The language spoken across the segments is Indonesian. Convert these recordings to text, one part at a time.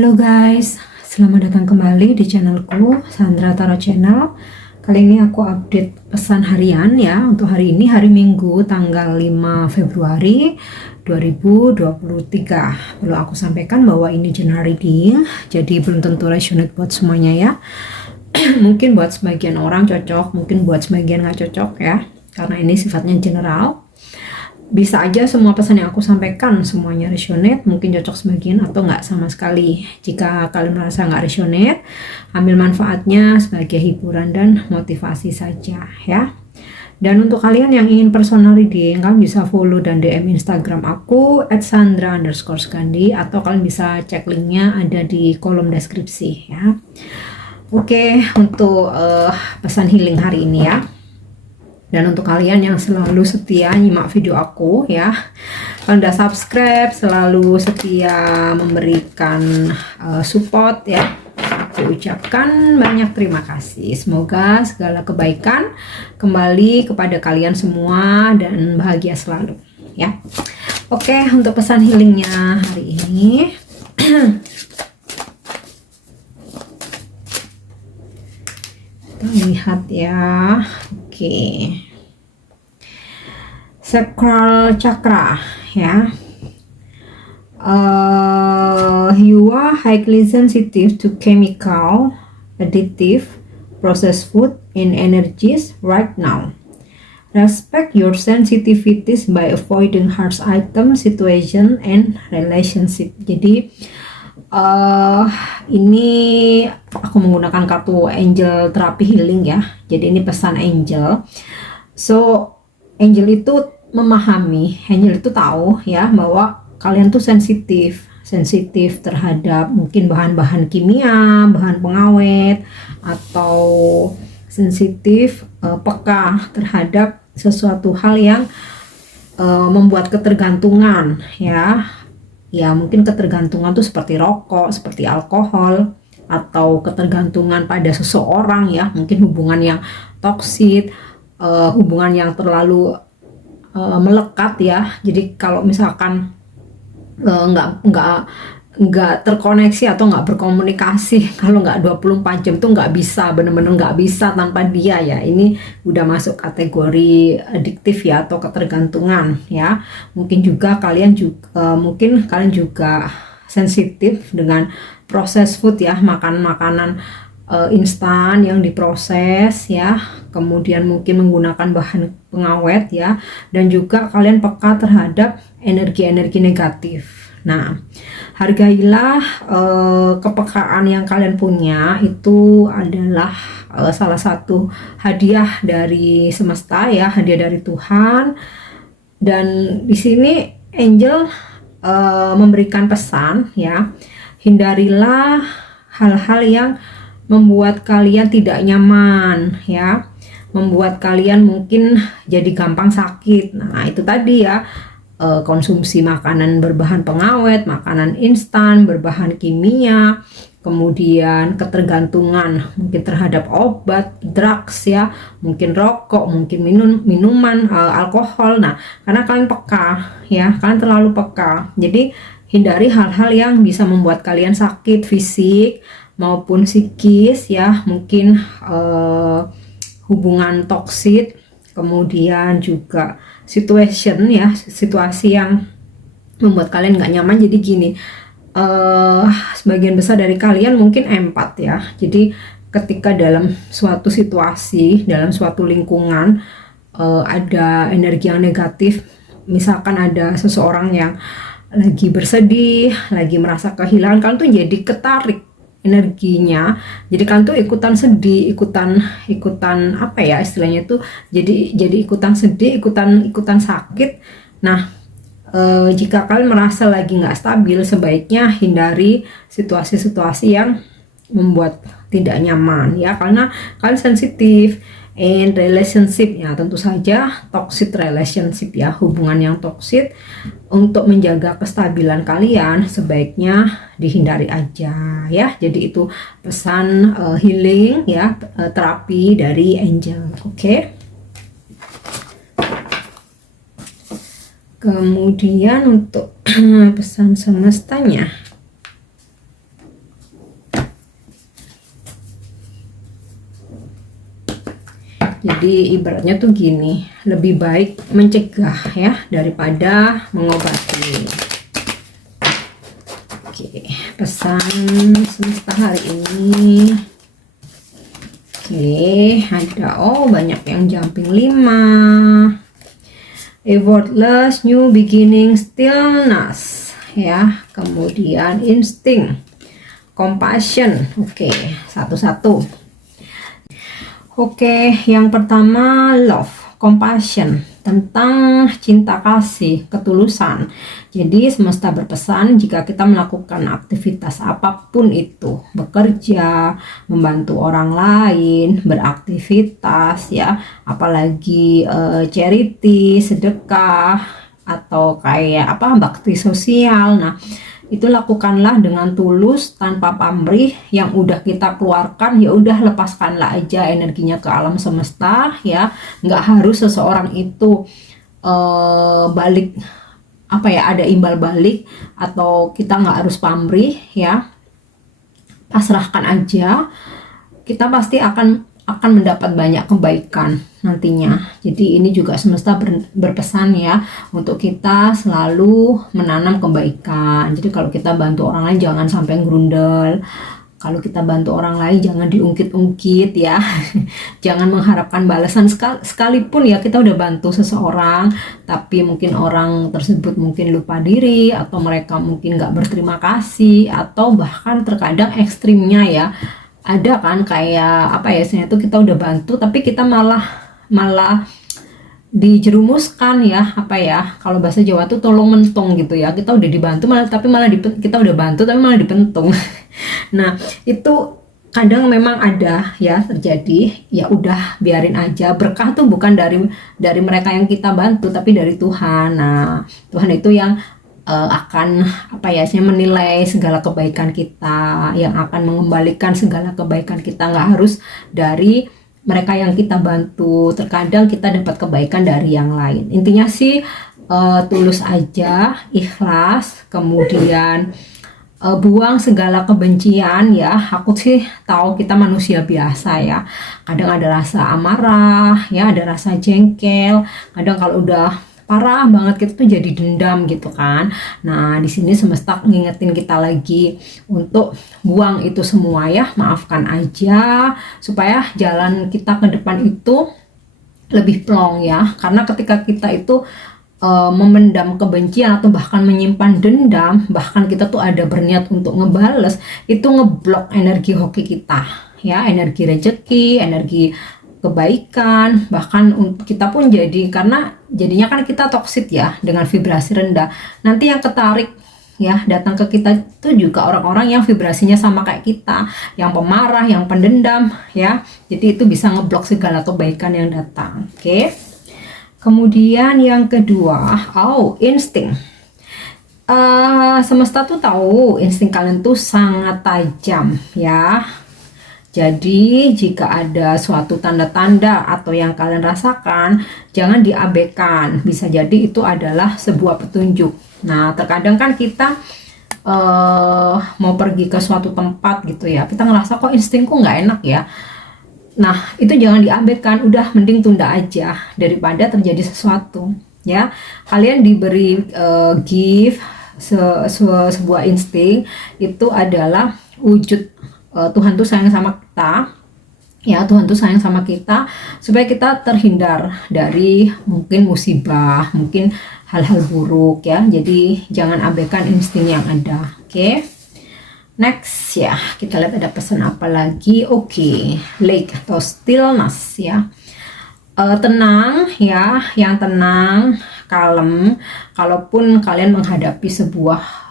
Halo guys, selamat datang kembali di channelku Sandra Tarot Channel. Kali ini aku update pesan harian ya. Untuk hari ini hari Minggu tanggal 5 Februari 2023. Perlu aku sampaikan bahwa ini general reading, jadi belum tentu resonate buat semuanya ya. Mungkin buat sebagian orang cocok, mungkin buat sebagian nggak cocok ya, karena ini sifatnya general. Bisa aja semua pesan yang aku sampaikan semuanya resonate, mungkin cocok sebagian atau nggak sama sekali. Jika kalian merasa nggak resonate, ambil manfaatnya sebagai hiburan dan motivasi saja ya. Dan untuk kalian yang ingin personal reading, kalian bisa follow dan DM Instagram aku @sandra_skandi, atau kalian bisa cek linknya ada di kolom deskripsi ya. Oke, untuk pesan healing hari ini ya. Dan untuk kalian yang selalu setia nyimak video aku ya, kalian udah subscribe, selalu setia memberikan support ya, aku ucapkan banyak terima kasih. Semoga segala kebaikan kembali kepada kalian semua dan bahagia selalu ya. Oke, untuk pesan healingnya hari ini kita lihat ya. Oke, sacral chakra ya. You are highly sensitive to chemical, additive, processed food, and energies right now. Respect your sensitivities by avoiding harsh item, situation, and relationship. Jadi ini aku menggunakan kartu angel terapi healing ya. Jadi ini pesan angel. So angel itu memahami, angel itu tahu ya bahwa kalian tuh sensitif terhadap mungkin bahan-bahan kimia, bahan pengawet, atau sensitif peka terhadap sesuatu hal yang membuat ketergantungan ya. Ya mungkin ketergantungan tuh seperti rokok, seperti alkohol, atau ketergantungan pada seseorang ya, mungkin hubungan yang toksik, hubungan yang terlalu melekat ya. Jadi kalau misalkan nggak terkoneksi atau nggak berkomunikasi, kalau nggak 24 jam tuh nggak bisa, bener-bener nggak bisa tanpa dia ya. Ini udah masuk kategori adiktif ya, atau ketergantungan ya. Mungkin kalian juga sensitif dengan proses food ya, makanan instan yang diproses ya, kemudian mungkin menggunakan bahan pengawet ya, dan juga kalian peka terhadap energi-energi negatif. Nah, hargailah kepekaan yang kalian punya, itu adalah salah satu hadiah dari semesta ya, hadiah dari Tuhan. Dan di sini angel memberikan pesan ya, hindarilah hal-hal yang membuat kalian tidak nyaman ya, membuat kalian mungkin jadi gampang sakit. Nah itu tadi ya, konsumsi makanan berbahan pengawet, makanan instan berbahan kimia, kemudian ketergantungan mungkin terhadap obat, drugs ya, mungkin rokok, mungkin minuman alkohol. Nah karena kalian peka ya, kalian terlalu peka, jadi hindari hal-hal yang bisa membuat kalian sakit fisik maupun psikis ya, mungkin hubungan toksik, kemudian juga situasi yang membuat kalian nggak nyaman. Jadi gini, sebagian besar dari kalian mungkin empat ya, jadi ketika dalam suatu situasi, dalam suatu lingkungan ada energi yang negatif, misalkan ada seseorang yang lagi bersedih, lagi merasa kehilangan, kalian tuh jadi ketarik energinya, jadi kalian tuh ikutan sedih, ikutan apa ya istilahnya tuh, jadi ikutan sedih, ikutan sakit. Nah jika kalian merasa lagi nggak stabil, sebaiknya hindari situasi-situasi yang membuat tidak nyaman ya, karena kalian sensitif. And relationship ya, tentu saja toxic relationship ya, hubungan yang toxic, untuk menjaga kestabilan kalian sebaiknya dihindari aja ya. Jadi itu pesan healing ya, terapi dari angel. Oke. Kemudian untuk pesan semestanya, Jadi ibaratnya tuh gini, lebih baik mencegah ya daripada mengobati. Oke, pesan semesta hari ini. Oke, ada banyak yang jumping 5. Effortless, new beginning, stillness ya. Kemudian insting, compassion. Oke, satu-satu. Oke, yang pertama love, compassion, tentang cinta kasih, ketulusan. Jadi semesta berpesan jika kita melakukan aktivitas apapun itu, bekerja, membantu orang lain, beraktivitas ya, apalagi charity, sedekah, atau kayak bakti sosial. Nah, itu lakukanlah dengan tulus tanpa pamrih. Yang udah kita keluarkan ya udah lepaskanlah aja energinya ke alam semesta ya. Nggak harus seseorang itu balik ada imbal balik, atau kita nggak harus pamrih ya. Pasrahkan aja, kita pasti akan mendapat banyak kebaikan nantinya. Jadi ini juga semesta berpesan ya untuk kita selalu menanam kebaikan. Jadi kalau kita bantu orang lain jangan sampai grundel. Kalau kita bantu orang lain jangan diungkit-ungkit ya. Jangan mengharapkan balasan, sekalipun ya kita udah bantu seseorang tapi mungkin orang tersebut mungkin lupa diri, atau mereka mungkin nggak berterima kasih, atau bahkan terkadang ekstrimnya ya. Ada kan kayak itu kita udah bantu tapi kita malah dijerumuskan ya, kalau bahasa Jawa tuh tolong mentong gitu ya. Kita udah dibantu kita udah bantu tapi malah dipentung. Nah, itu kadang memang ada ya terjadi. Ya udah biarin aja, berkah tuh bukan dari mereka yang kita bantu tapi dari Tuhan. Nah, Tuhan itu yang akan menilai segala kebaikan kita, yang akan mengembalikan segala kebaikan kita. Nggak harus dari mereka yang kita bantu, terkadang kita dapat kebaikan dari yang lain. Intinya sih tulus aja, ikhlas, kemudian buang segala kebencian ya. Aku sih tahu kita manusia biasa ya, kadang ada rasa amarah ya, ada rasa jengkel, kadang kalau udah parah banget kita tuh jadi dendam gitu kan. Nah, di sini semesta ngingetin kita lagi untuk buang itu semua ya, maafkan aja supaya jalan kita ke depan itu lebih plong ya. Karena ketika kita itu memendam kebencian atau bahkan menyimpan dendam, bahkan kita tuh ada berniat untuk ngebales, itu ngeblok energi hoki kita ya, energi rezeki, energi kebaikan, bahkan kita pun jadinya kan kita toksik ya dengan vibrasi rendah. Nanti yang ketarik ya datang ke kita itu juga orang-orang yang vibrasinya sama kayak kita, yang pemarah, yang pendendam ya. Jadi itu bisa ngeblok segala kebaikan yang datang. Oke. Kemudian yang kedua, insting. Semesta tuh tahu insting kalian tuh sangat tajam ya. Jadi jika ada suatu tanda-tanda atau yang kalian rasakan, jangan diabaikan. Bisa jadi itu adalah sebuah petunjuk. Nah, terkadang kan kita mau pergi ke suatu tempat gitu ya, kita ngerasa kok instingku nggak enak ya. Nah, itu jangan diabaikan, udah mending tunda aja daripada terjadi sesuatu ya. Kalian diberi gift sebuah insting, itu adalah wujud Tuhan tuh sayang sama kita ya. Tuhan tuh sayang sama kita supaya kita terhindar dari mungkin musibah, mungkin hal-hal buruk ya. Jadi jangan abaikan insting yang ada. Oke. Next ya, kita lihat ada pesan apa lagi. Oke, lake atau stillness ya. Tenang ya, yang tenang, kalem. Kalaupun kalian menghadapi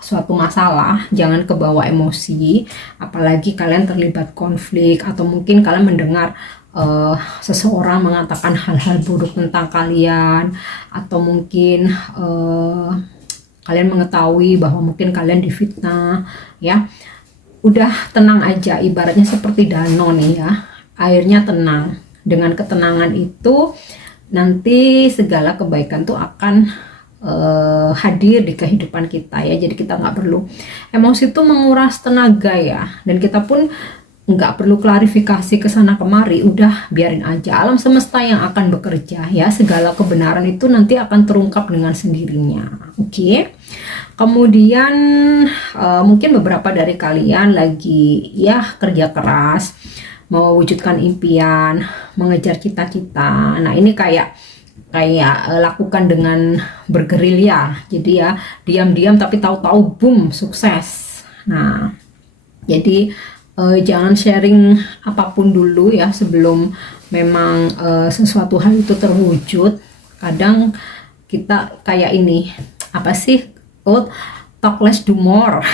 suatu masalah, jangan kebawa emosi, apalagi kalian terlibat konflik, atau mungkin kalian mendengar seseorang mengatakan hal-hal buruk tentang kalian, atau mungkin kalian mengetahui bahwa mungkin kalian difitnah ya. Udah tenang aja, ibaratnya seperti danau nih ya, airnya tenang. Dengan ketenangan itu nanti segala kebaikan tuh akan hadir di kehidupan kita ya. Jadi kita nggak perlu emosi itu menguras tenaga ya, dan kita pun nggak perlu klarifikasi ke sana kemari, udah biarin aja alam semesta yang akan bekerja ya. Segala kebenaran itu nanti akan terungkap dengan sendirinya. Oke. Kemudian mungkin beberapa dari kalian lagi ya kerja keras, mewujudkan impian, mengejar cita-cita. Nah, ini kayak lakukan dengan bergerilya. Jadi ya diam-diam tapi tahu-tahu boom sukses. Nah, jadi jangan sharing apapun dulu ya sebelum memang sesuatu hal itu terwujud. Kadang kita kayak ini, apa sih, talk less do more.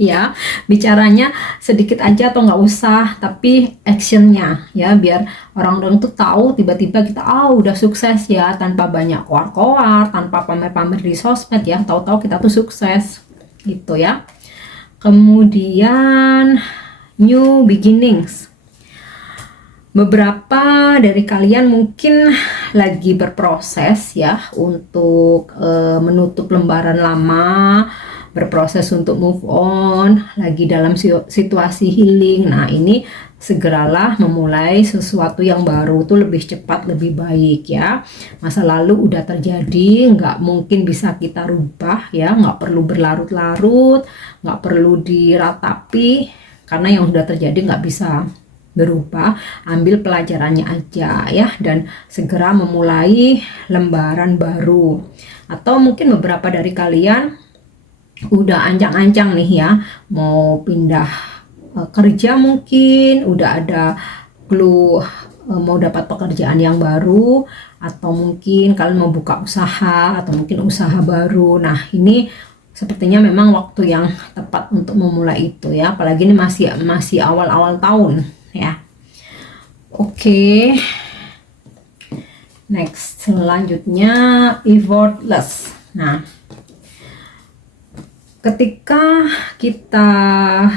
Ya, bicaranya sedikit aja atau nggak usah, tapi actionnya ya, biar orang-orang tuh tahu tiba-tiba kita udah sukses ya, tanpa banyak koar-koar, tanpa pamer-pamer di sosmed ya, tahu-tahu kita tuh sukses gitu ya. Kemudian new beginnings. Beberapa dari kalian mungkin lagi berproses ya untuk menutup lembaran lama, berproses untuk move on, lagi dalam situasi healing. Nah, ini segeralah memulai sesuatu yang baru tuh lebih cepat, lebih baik ya. Masa lalu udah terjadi, nggak mungkin bisa kita rubah ya, nggak perlu berlarut-larut, nggak perlu diratapi, karena yang sudah terjadi nggak bisa berubah. Ambil pelajarannya aja ya, dan segera memulai lembaran baru. Atau mungkin beberapa dari kalian udah ancang-ancang nih ya, mau pindah kerja, mungkin udah ada clue mau dapat pekerjaan yang baru, atau mungkin kalian mau buka usaha, atau mungkin usaha baru. Nah, ini sepertinya memang waktu yang tepat untuk memulai itu ya, apalagi ini masih awal-awal tahun ya. Oke. Next, selanjutnya effortless. Nah, ketika kita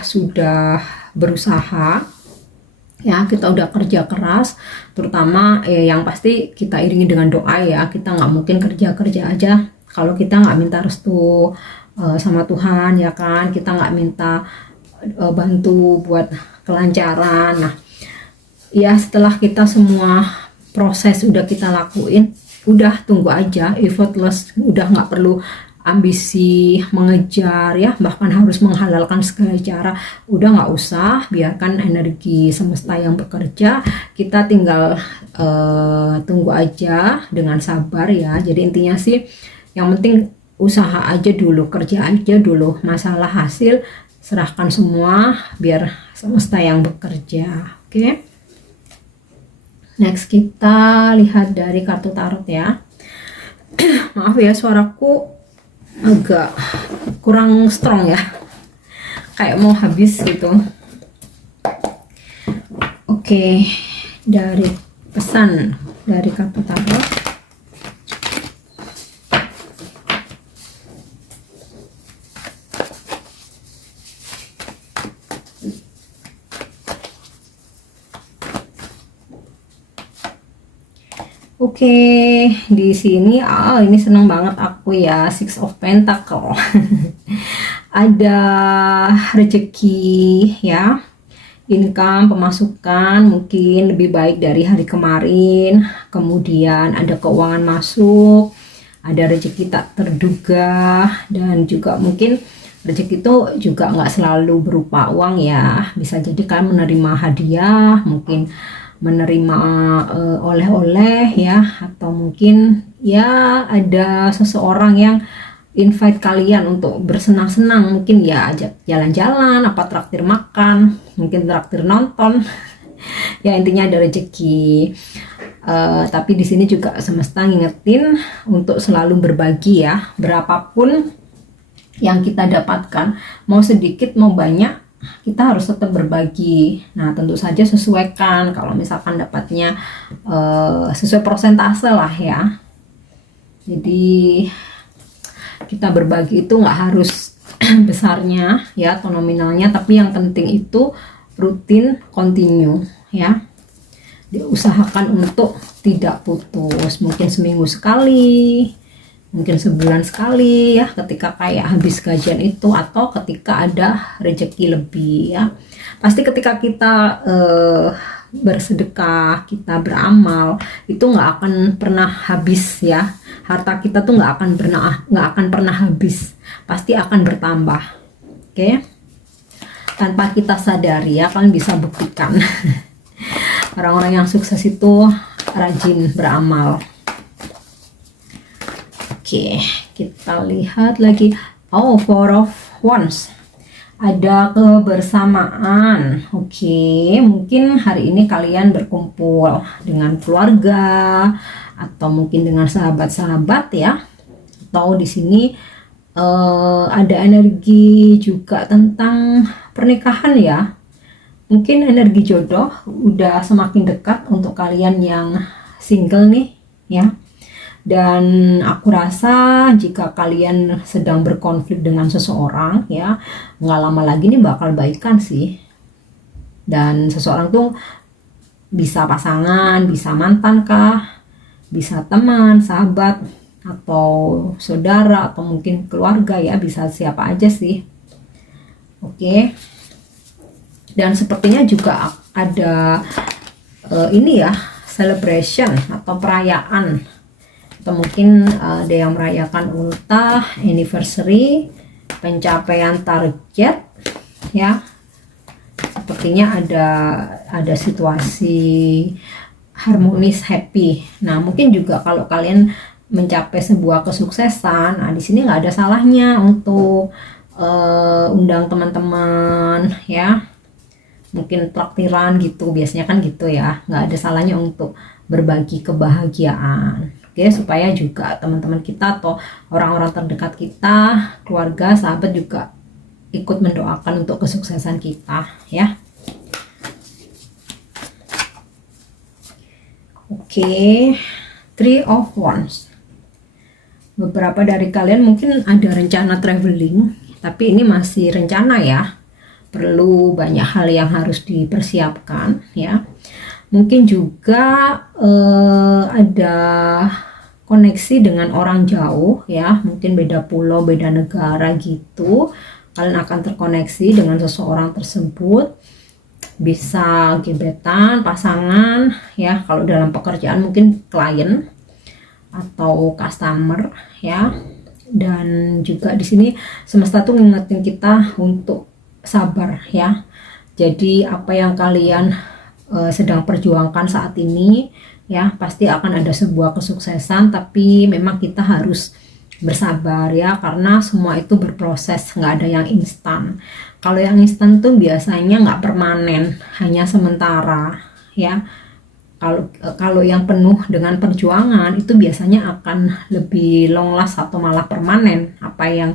sudah berusaha ya, kita udah kerja keras, terutama yang pasti kita iringi dengan doa ya. Kita nggak mungkin kerja aja kalau kita nggak minta restu sama Tuhan ya kan. Kita nggak minta bantu buat kelancaran. Nah ya, setelah kita semua proses udah kita lakuin, udah tunggu aja, effortless, udah nggak perlu ambisi mengejar ya, bahkan harus menghalalkan segala cara, udah nggak usah, biarkan energi semesta yang bekerja, kita tinggal tunggu aja dengan sabar ya. Jadi intinya sih yang penting usaha aja dulu, kerja aja dulu, masalah hasil serahkan semua biar semesta yang bekerja. Oke. Next, kita lihat dari kartu tarot ya. Maaf ya, suaraku agak kurang strong ya, kayak mau habis gitu. Oke, dari pesan dari kartu tarot. Oke, di sini ini seneng banget aku ya, Six of Pentacle. Ada rezeki ya, income, pemasukan mungkin lebih baik dari hari kemarin. Kemudian ada keuangan masuk, ada rezeki tak terduga, dan juga mungkin rezeki itu juga nggak selalu berupa uang ya. Bisa jadi kalian menerima hadiah, mungkin menerima oleh-oleh ya, atau mungkin ya ada seseorang yang invite kalian untuk bersenang-senang, mungkin ya ajak jalan-jalan, apa traktir makan, mungkin traktir nonton. Ya intinya ada rezeki. Tapi di sini juga semesta ngingetin untuk selalu berbagi ya, berapapun yang kita dapatkan, mau sedikit mau banyak, kita harus tetap berbagi. Nah tentu saja sesuaikan, kalau misalkan dapatnya sesuai persentase lah ya. Jadi kita berbagi itu nggak harus besarnya ya atau nominalnya, tapi yang penting itu rutin, continue ya. Diusahakan untuk tidak putus, mungkin seminggu sekali, mungkin sebulan sekali ya, ketika kayak habis gajian itu, atau ketika ada rezeki lebih ya. Pasti ketika kita bersedekah, kita beramal, itu nggak akan pernah habis ya. Harta kita tuh nggak akan pernah habis, pasti akan bertambah. Oke, tanpa kita sadari ya, kalian bisa buktikan. Orang-orang yang sukses itu rajin beramal. Oke, kita lihat lagi. Oh, Four of Wands. Ada kebersamaan. Oke, mungkin hari ini kalian berkumpul dengan keluarga atau mungkin dengan sahabat-sahabat ya. Atau di sini ada energi juga tentang pernikahan ya. Mungkin energi jodoh udah semakin dekat untuk kalian yang single nih ya. Dan aku rasa jika kalian sedang berkonflik dengan seseorang ya, nggak lama lagi nih bakal baikan sih. Dan seseorang tuh bisa pasangan, bisa mantan kah, bisa teman, sahabat, atau saudara, atau mungkin keluarga ya, bisa siapa aja sih. Oke. Dan sepertinya juga ada ini ya, celebration atau perayaan, atau mungkin ada yang merayakan ultah, anniversary, pencapaian target ya. Sepertinya ada situasi harmonis, happy. Nah, mungkin juga kalau kalian mencapai sebuah kesuksesan, nah di sini nggak ada salahnya untuk undang teman-teman ya, mungkin traktiran gitu, biasanya kan gitu ya, nggak ada salahnya untuk berbagi kebahagiaan. Oke, supaya juga teman-teman kita atau orang-orang terdekat kita, keluarga, sahabat juga ikut mendoakan untuk kesuksesan kita ya. Oke, Three of Wands. Beberapa dari kalian mungkin ada rencana traveling, tapi ini masih rencana ya. Perlu banyak hal yang harus dipersiapkan ya. Mungkin juga ada koneksi dengan orang jauh ya, mungkin beda pulau, beda negara gitu. Kalian akan terkoneksi dengan seseorang tersebut, bisa gebetan, pasangan ya. Kalau dalam pekerjaan mungkin klien atau customer ya. Dan juga di sini semesta tuh ngingetin kita untuk sabar ya. Jadi apa yang kalian sedang perjuangkan saat ini ya, pasti akan ada sebuah kesuksesan, tapi memang kita harus bersabar ya, karena semua itu berproses, nggak ada yang instan. Kalau yang instan tuh biasanya nggak permanen, hanya sementara ya. Kalau yang penuh dengan perjuangan itu biasanya akan lebih long last atau malah permanen apa yang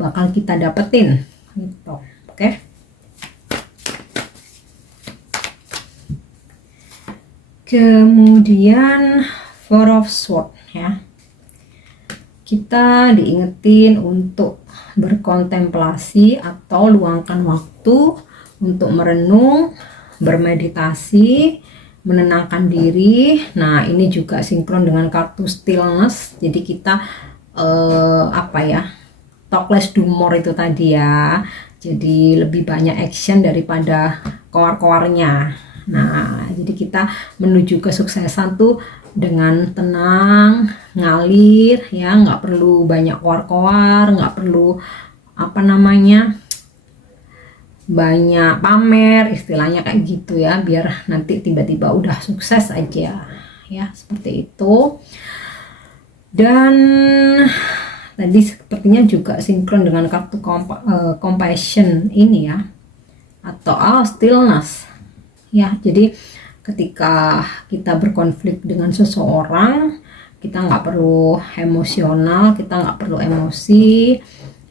bakal kita dapetin gitu. Oke. Kemudian Four of Swords ya. Kita diingetin untuk berkontemplasi atau luangkan waktu untuk merenung, bermeditasi, menenangkan diri. Nah, ini juga sinkron dengan kartu stillness. Jadi kita talk less do more itu tadi ya. Jadi lebih banyak action daripada koar-koarnya. Nah, jadi kita menuju kesuksesan tuh dengan tenang, ngalir ya, nggak perlu banyak koar-koar, nggak perlu banyak pamer, istilahnya kayak gitu ya, biar nanti tiba-tiba udah sukses aja ya, seperti itu. Dan tadi sepertinya juga sinkron dengan kartu compassion ini ya, atau stillness ya. Jadi ketika kita berkonflik dengan seseorang, kita nggak perlu emosional, kita nggak perlu emosi,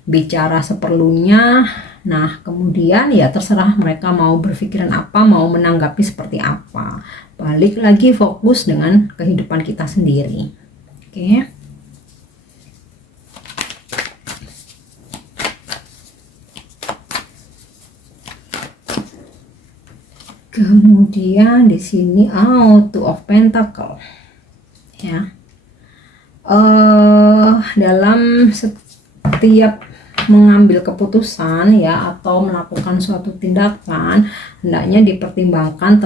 bicara seperlunya. Nah, kemudian ya terserah mereka mau berpikiran apa, mau menanggapi seperti apa. Balik lagi fokus dengan kehidupan kita sendiri. Oke. Kemudian di sini Two of Pentacle ya. dalam setiap mengambil keputusan ya atau melakukan suatu tindakan hendaknya dipertimbangkan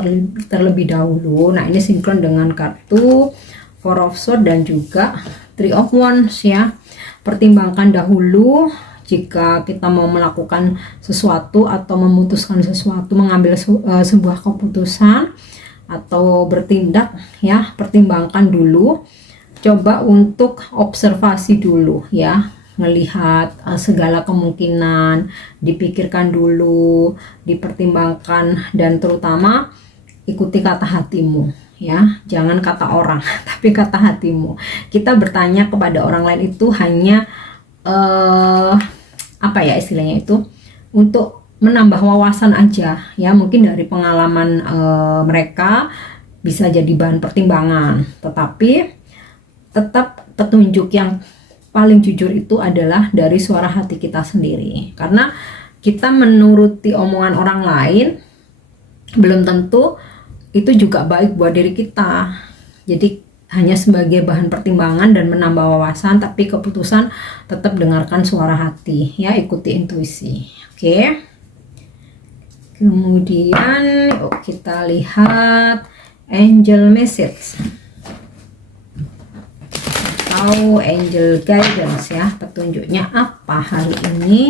terlebih dahulu. Nah, ini sinkron dengan kartu Four of Swords dan juga Three of Wands ya. Pertimbangkan dahulu jika kita mau melakukan sesuatu atau memutuskan sesuatu, mengambil sebuah keputusan atau bertindak ya, pertimbangkan dulu. Coba untuk observasi dulu ya, melihat segala kemungkinan, dipikirkan dulu, dipertimbangkan, dan terutama ikuti kata hatimu ya, jangan kata orang tapi kata hatimu. Kita bertanya kepada orang lain itu hanya apa ya istilahnya itu, untuk menambah wawasan aja ya, mungkin dari pengalaman mereka bisa jadi bahan pertimbangan, tetapi tetap petunjuk yang paling jujur itu adalah dari suara hati kita sendiri. Karena kita menuruti omongan orang lain belum tentu itu juga baik buat diri kita. Jadi hanya sebagai bahan pertimbangan dan menambah wawasan, tapi keputusan tetap dengarkan suara hati ya, ikuti intuisi. Oke. Kemudian yuk kita lihat angel message atau angel guidance ya, petunjuknya apa hari ini.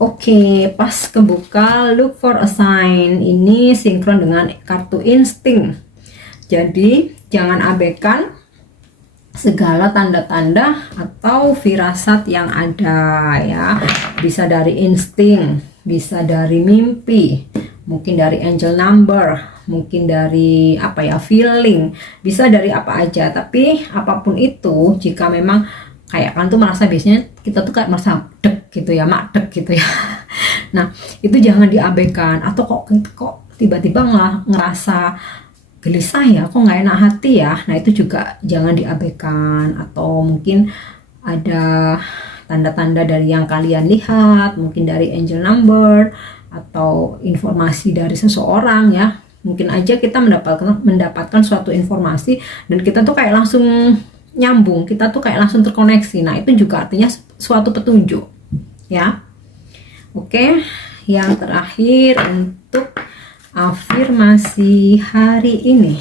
Oke, pas kebuka look for a sign, ini sinkron dengan kartu insting. Jadi jangan abaikan segala tanda-tanda atau firasat yang ada ya, bisa dari insting, bisa dari mimpi, mungkin dari angel number, mungkin dari apa ya, feeling, bisa dari apa aja. Tapi apapun itu, jika memang kayak kan tuh merasa, biasanya kita tuh kayak merasa dek gitu ya, makdek gitu ya. Nah, itu jangan diabaikan. Atau kok tiba-tiba ngerasa gelisah ya, kok nggak enak hati ya. Nah, itu juga jangan diabaikan. Atau mungkin ada tanda-tanda dari yang kalian lihat, mungkin dari angel number atau informasi dari seseorang ya. Mungkin aja kita mendapatkan suatu informasi dan kita tuh kayak langsung nyambung, kita tuh kayak langsung terkoneksi. Nah, itu juga artinya suatu petunjuk ya. Oke, yang terakhir untuk afirmasi hari ini.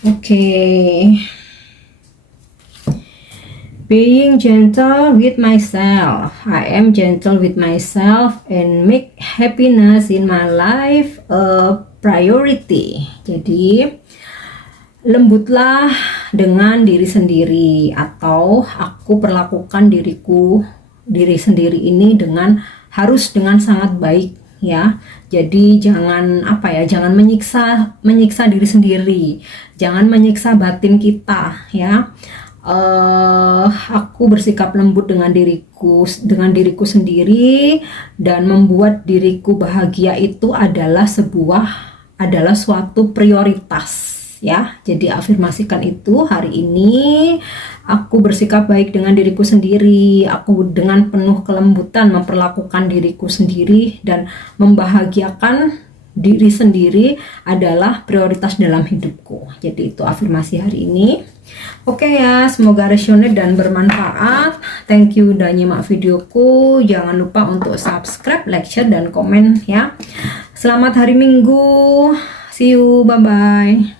Oke. Being gentle with myself. I am gentle with myself and make happiness in my life a priority. Jadi lembutlah dengan diri sendiri, atau aku perlakukan diri sendiri ini harus dengan sangat baik ya. Jadi jangan jangan menyiksa diri sendiri, jangan menyiksa batin kita ya. Aku bersikap lembut dengan diriku sendiri, dan membuat diriku bahagia itu adalah suatu prioritas ya. Jadi afirmasikan itu hari ini. Aku bersikap baik dengan diriku sendiri, aku dengan penuh kelembutan memperlakukan diriku sendiri, dan membahagiakan diri sendiri adalah prioritas dalam hidupku. Jadi itu afirmasi hari ini. Oke ya, semoga resonate dan bermanfaat. Thank you udah nyimak videoku. Jangan lupa untuk subscribe, like, share, dan komen ya. Selamat hari Minggu. See you, bye-bye.